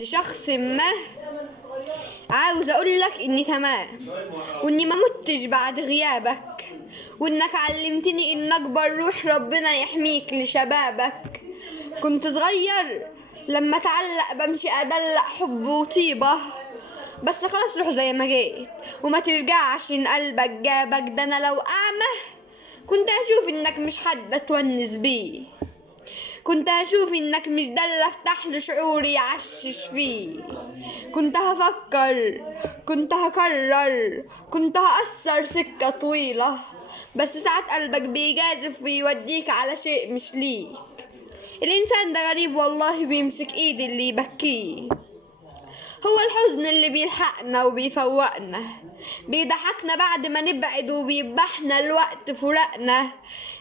لشخص ما عاوز اقولك اني تمام، واني ما متش بعد غيابك، وانك علمتني ان اكبر روح ربنا يحميك لشبابك. كنت صغير لما اتعلق بمشي ادلق حب وطيبة، بس خلاص روح زي ما جيت وما ترجعش ان قلبك جابك. ده انا لو اعمى كنت اشوف انك مش حد اتونس بيه، كنت هشوف انك مش ده اللي افتح له شعوري يعشش فيه. كنت هفكر، كنت هكرر، كنت هأثر سكة طويلة، بس ساعات قلبك بيجازف ويوديك على شيء مش ليك. الإنسان ده غريب والله، بيمسك إيد اللي يبكيه. هو الحزن اللي بيلحقنا وبيفوقنا، بيضحكنا بعد ما نبعد وبيذبحنا الوقت فراقنا.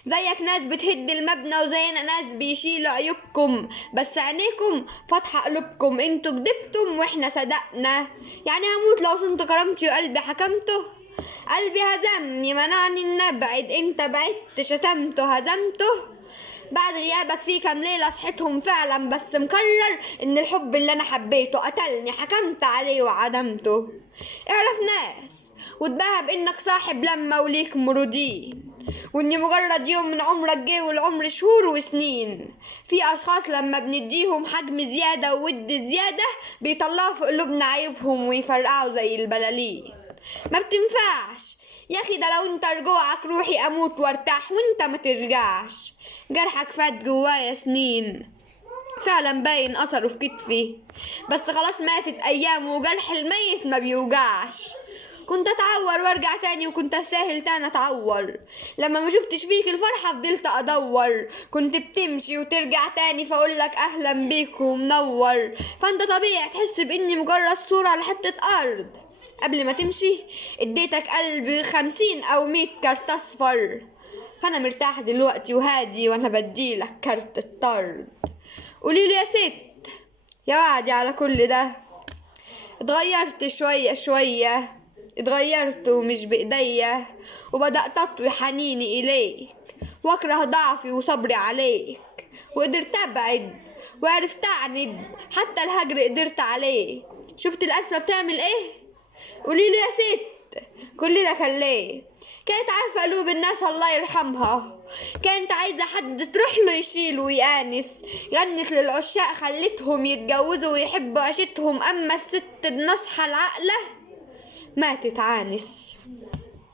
زيك ناس بتهد المبنى وزينا ناس بيشيلوا عيوبكم، بس عينيكم فاتحة قلوبكم. انتوا كدبتم واحنا صدقنا. يعني هموت لو صنت كرامتي وقلبي حكمته. قلبي هزمني منعني ان ابعد، انت بعدت شتمته هزمته. بعد غيابك في كام ليلة صحيتهم فعلا، بس مكرر ان الحب اللي انا حبيته قتلني، حكمت عليه وعدمته. اعرف ناس وتباهى بانك صاحب لما وليك مرودين، واني مجرد يوم من عمرك جه والعمر شهور وسنين. في اشخاص لما بنديهم حجم زيادة وود زيادة بيطلعوا في قلوبنا عيوبهم ويفرقعوا زي البلالين. ما بتنفعش يا اخي، ده لو انت رجوعك روحي اموت وارتاح وانت ما ترجعش. جرحك فات جوايا سنين فعلا باين اثره في كتفي، بس خلاص ماتت ايام وجرح الميت ما بيوجعش. كنت اتعور وارجع تاني، وكنت استاهل تاني اتعور. لما ما شفتش فيك الفرحة فضلت ادور، كنت بتمشي وترجع تاني فاقولك اهلا بيك ومنور. فانت طبيعي تحس باني مجرد صورة على حتة ارض. قبل ما تمشي اديتك قلبي 50 أو 100 كارت اصفر، فانا مرتاح دلوقتي وهادي وانا بديلك كارت الطرد. قوليلي يا ست يا وعدي على كل ده، اتغيرت شوية شوية، اتغيرت ومش بإيديا، وبدأت أطوي حنيني إليك واكره ضعفي وصبري عليك. وقدرت أبعد وعرفت أعند، حتى الهجر قدرت عليه. شفت القسوة بتعمل ايه؟ قوليلي يا ست كل ده كان ليه؟ كانت عارفة قلوب الناس الله يرحمها، كانت عايزة حد تروح له يشيل ويآنس. غنت للعشاق خلتهم يتجوزوا ويحبوا عيشتهم، أما الست الناصحة العاقلة ماتت عانس.